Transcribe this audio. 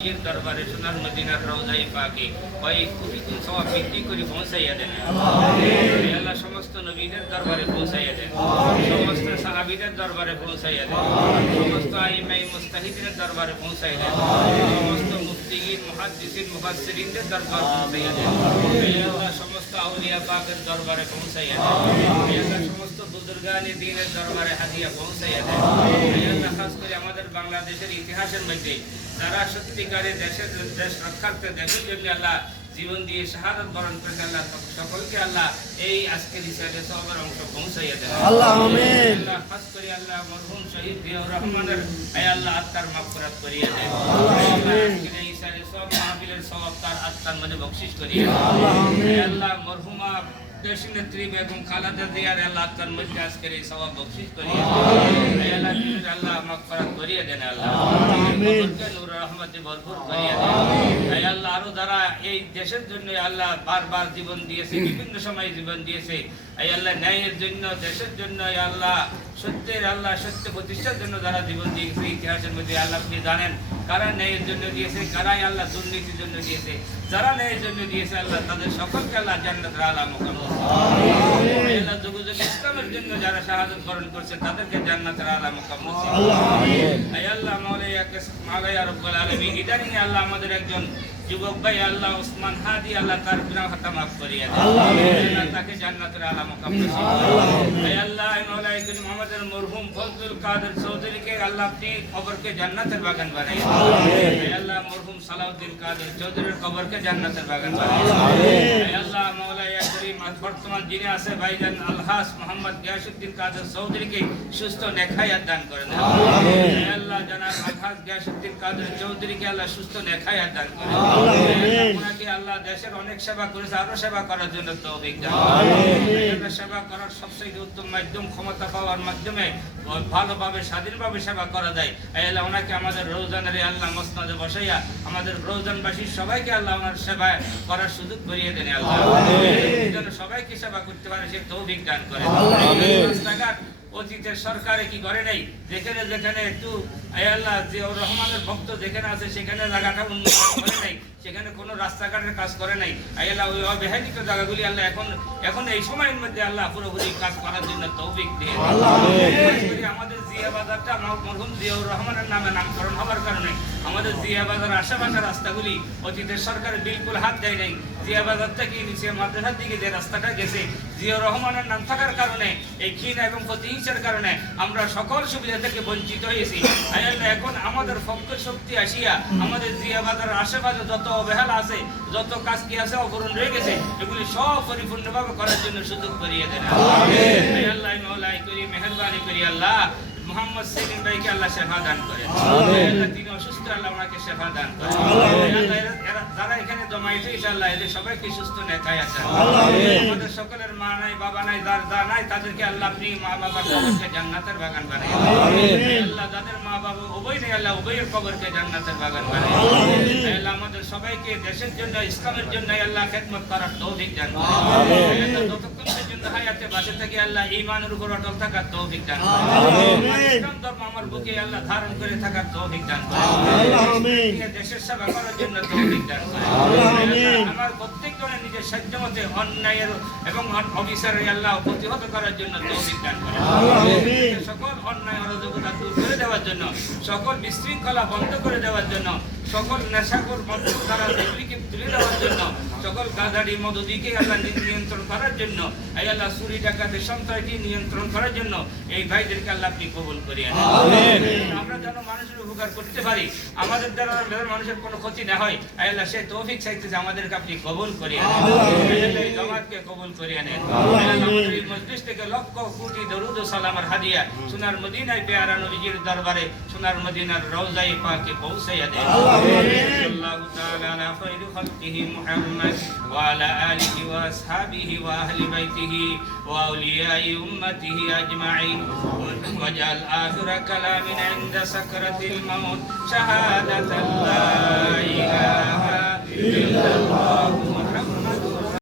দরবারে সোনার মদিনার রওজায়ে পাকে কয়েক কোটি গুণ সওয়াব বৃদ্ধি করে পৌঁছাইয়া দেন। আল্লাহ সমস্ত নবীদের দরবারে পৌঁছাইয়া দেন, সমস্ত সাহাবীদের দরবারে পৌঁছাইয়া দেন, সমস্ত আইমায়ে মুজতাহিদের দরবারে পৌঁছাইয়া দেন, সমস্ত মুফতিগিন মুহাদ্দিসিন মুফাসসিরিনদের দরবারে পৌঁছাইয়া দেন। আল্লাহ সমস্ত আউলিয়া পাকের দরবারে পৌঁছাইয়া দেন। আল্লাহ সমস্ত বুজুর্গানে দ্বীনের দরবারে হাদিয়া পৌঁছাইয়া দেন। আল্লাহ খাস করে আমাদের বাংলাদেশের ইতিহাসের মধ্যে যারা সত্যিকারে দেশ রক্ষার্থে দেশের জন্য আল্লাহ জীবন দিয়ে শাহাদাত বরণ করেছে, আল্লাহ সকলকে আল্লাহ এই আজকের ইসলামের সওয়াবের অংশ পৌঁছাইয়া দেন। আল্লাহ আমিন। আল্লাহ খাস করে আল্লাহ মরহুম শহীদ জিয়াউর রহমানের আল্লাহ আত্মার মাগফিরাত করিয়া দেন। আল্লাহ আজকের এই ইসলামের সওয়াব মাহফিলের সওয়াব তার আত্মার মধ্যে বখশিশ করিয়া দেন। আল্লাহ আমিন। আল্লাহ মরহুমা দেশি নেত্রী বেগম খালেদা জিয়ার আল্লাহ আত্মার মধ্যে আজকের এই সওয়াব বখশিশ করিয়া দেন। আল্লাহ আল্লাহ মাগফিরাত করিয়া দেন। আল্লাহ আমিন। নূর রহমতে ভরপুর করিয়া দেন। আল্লাহ আরো যারা এই দেশের জন্য আল্লাহ বারবার জীবন দিয়েছে, বিভিন্ন সময় জীবন দিয়েছে, আল্লাহ ন্যায়ের জন্য, দেশের জন্য, আল্লাহ সত্যের আল্লাহ সত্য প্রতিষ্ঠার জন্য যারা জীবন দিয়েছে ইতিহাসের মধ্যে আল্লাহ আপনি জানেন কারা ন্যায়ের জন্য দিয়েছে, কারাই আল্লাহ দুর্নীতির জন্য দিয়েছে। যারা ন্যায়ের জন্য দিয়েছে আল্লাহ তাদের সকলকে আল্লাহ জান্নাতের আলা মুকাম আল্লাহ যুগে যুগে ইসলামের জন্য যারা শাহাদাত বরণ করছে তাদেরকে জান্নাতের আলা মুকাম আল্লাহ মাওলানা রব্বুল আলামিন ইদানিং আল্লাহ আমাদের একজন যুবক ভাই আল্লাহ ওসমান হাদি আল্লাহ তার গুনাহ খাতা মাফ করিয়া দেন। আল্লাহ তাকে জান্নাতের আলা মুকাম নসিব করুন। হে আল্লাহ মাওলানা করিম মুহাম্মদের মরহুম ফজলুল কাদের চৌধুরীকে আল্লাহ আপনি কবরকে জান্নাতের বাগান বানাই দিন। হে আল্লাহ মরহুম সালাউদ্দিন কাদের চৌধুরীর কবরকে জান্নাতের বাগান বানাই দিন। হে আল্লাহ মাওলানা করিম বর্তমান যিনি আছে ভাইজান আলহাস মোহাম্মদ গিয়াসউদ্দিন কাদের চৌধুরীকে সুস্থ নেক হায়াত দান করেন। হে আল্লাহ জনাব আলহাস গিয়াসউদ্দিন কাদের চৌধুরীকে আল্লাহ সুস্থ নেক হায়াত দান করেন। ওনাকে আল্লাহ দেশের অনেক সেবা করেছে, আরো সেবা করার জন্য তৌফিক দান করুন। সেবা করার সবচেয়ে উত্তম মাধ্যম ক্ষমতা পাওয়ার মাধ্যমে ভালোভাবে স্বাধীনভাবে সেবা করা যায়। আল্লাহ ওনাকে আমাদের রওজানের আল্লাহ মসনদে বসাইয়া আমাদের রওজানবাসী সবাইকে আল্লাহ ওনার সেবা করার সুযোগ করিয়ে দেন। আল্লাহ যেন সবাইকে সেবা করতে পারে সে তৌফিক দান করেন। রাস্তাঘাট অতীতের সরকারে কি করে নাই, যেখানে যেখানে একটু আল্লাহ জিয়াউর রহমানের ভক্ত যেখানে আছে সেখানে জায়গাটা উন্নত করে নাই, সেখানে কোনো রাস্তাঘাটের কাজ করে নাই। আল্লাহ ওই অবহেলিত জায়গাগুলি আল্লাহ এখন এই সময়ের মধ্যে আল্লাহ পুরোপুরি কাজ করার জন্য তৌফিক দিয়ে আমাদের জিয়া বাজারটা মরহুম জিয়াউর রহমানের নামে নামকরণ হওয়ার কারণে আমাদের জিয়া বাজার আশেপাশের রাস্তাগুলি অতীতের সরকার বিলকুল হাত দেয় নাই। জিয়া বাজার থেকে নিচে মাদ্রাসার দিকে যে রাস্তাটা গেছে জিয়াউর রহমানের নাম থাকার কারণে এই ঘৃণা এবং প্রতিহিংসার কারণে আমরা সকল সুবিধা থেকে বঞ্চিত হয়েছি। এখন আমাদের পক্ষের শক্তি আসিয়া আমাদের জিয়া বাজারের আশেপাশে যত অবহেলা আছে, যত কাজ কি আছে অপূরণ রয়ে গেছে, এগুলি সব পরিপূর্ণভাবে করার জন্য সুযোগ করিয়ে দেন। আল্লাহ মাওলানা করি মেহেরবানি করি আল্লাহ মোহাম্মদ সেলিম ভাইকে আল্লাহ শেফা দান করেন। আল্লাহ তিনি অসুস্থ, আল্লাহ ওনাকে শেফা দান করেন। যারা এখানে জমায়েত হয়েছে আল্লাহ এদের সবাইকে সুস্থ নেক হায়াত দান করেন। আমাদের সকলের মা নাই, বাবা নাই, যা নাই তাদেরকে আল্লাহ আপনি মা বাবার কবরকে জান্নাতের বাগান বানাই দিন। আল্লাহ যাদের মা বাবা উভয় নেই আল্লাহ উভয়ের কবরকে জান্নাতের বাগান বানাই দিন। আল্লাহ আমাদের সবাইকে দেশের জন্য ইসলামের জন্য আল্লাহ খেদমত করার তৌফিক দান করেন। আল্লাহ যতক্ষণ পর্যন্ত হায়াতে বাঁচে থাকি আল্লাহ ঈমানের উপর অটল থাকার তৌফিক দান করেন। ইসলাম ধর্ম আমার বুকে আল্লাহ ধারণ করে থাকার তৌফিক দান করেন। দেশের সেবা করার জন্য তৌফিক দান করেন। আমার প্রত্যেকজনের নিজের সাধ্যমতে অন্যায়ের এবং অবিচারের আল্লাহ প্রতিহত করার জন্য তৌফিক দান করেন। সকল অন্যায় অরাজকতা দূর করে দেওয়ার জন্য, সকল বিশৃঙ্খলা বন্ধ করে দেওয়ার জন্য, সকল নেশাখোর মদ্যপ দ্বারা এগুলিকে তুলে দেওয়ার জন্য, সকল গাধাড়ি মদদিকে আল্লাহ নিয়ন্ত্রণ করার জন্য, আল্লাহ চুরি ডাকাতের সন্ত্রাসী নিয়ন্ত্রণ করার জন্য এই ভাইদেরকে আল্লাহ আপনি কবুল করিয়া নেন। আমরা যেন মানুষের উপকার করতে পারি, আমাদের দ্বারা মানুষের কোনো ক্ষতি না হয়, আল্লাহ সে তৌফিক চাইতেছে আমাদেরকে আপনি কবুল করিয়া নেন। এই জামাতকে কবুল করিয়া নেন। আমাদের এই মজলিস থেকে লক্ষ কোটি দরুদ ও সালামের হাদিয়া সোনার মদিনায় পেয়ারা নবীজির দরবারে সোনার মদিনার রওজায়ে পাকে পৌঁছাইয়া দেন। আল্লাহু তাআলা আলা খায়রি খালকিহি মুহাম্মদ ওয়া আলা আলিহি ওয়া আসহাবিহি ওয়া আহলি বাইতিহি ওয়া আউলিয়াই উম্মতিহি আজমাইন ওয়াজআল আখিরা কালামিনা ইনদা সাকরাতিল মাউত শাহাদাতাল লা ইলাহা ইল্লাল্লাহু